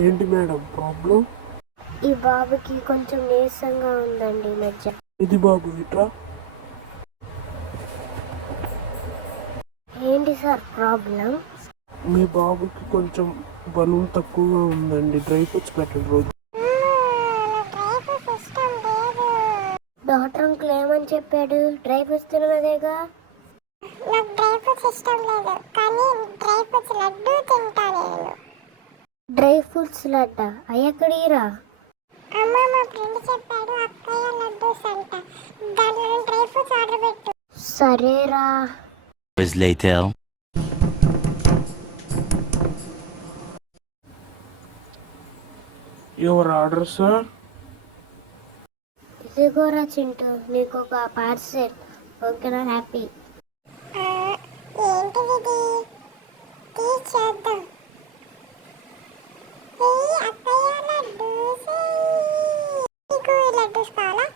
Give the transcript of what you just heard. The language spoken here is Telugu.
ఏంటి మేడం ప్రాబ్లం? ఈ బాబుకి కొంచెం నీరసంగా ఉందండి ఈ మధ్య. ఇది బాబు ఇట్రా. ఏంటి సార్ ప్రాబ్లం? మీ బాబుకి కొంచెం బరువు తక్కువగా ఉందండి. డ్రై ఫ్రూట్స్ పెట్టండి రోజు. డాక్టర్ అంకుల్ ఏమని చెప్పాడు? డ్రై ఫ్రూట్స్ తినమనేగా. నాకు డ్రై ఫ్రూట్స్ ఇష్టం లేదు, కానీ డ్రై ఫ్రూట్స్ లడ్డు తింటా నేను. డ్రై ఫ్రూట్స్ లడ్డా అయ్యక్కడీరా. అమ్మ మా ఫ్రెండ్ చెప్పాడు అక్కయ్య లడ్డూస్ అంట, దాంట్లో డ్రై ఫ్రూట్స్ ఆర్డర్ పెట్టు. సరేరా. later. Your order sir. ఇదిగోరా చింటూ, నీకు ఒక పార్సెల్. ఓకేనా? హ్యాపీ. ఏంటిది చూద్దాం. అక్కయ్య లడ్డూస్, నీకు లడ్డూస్ కావాలా?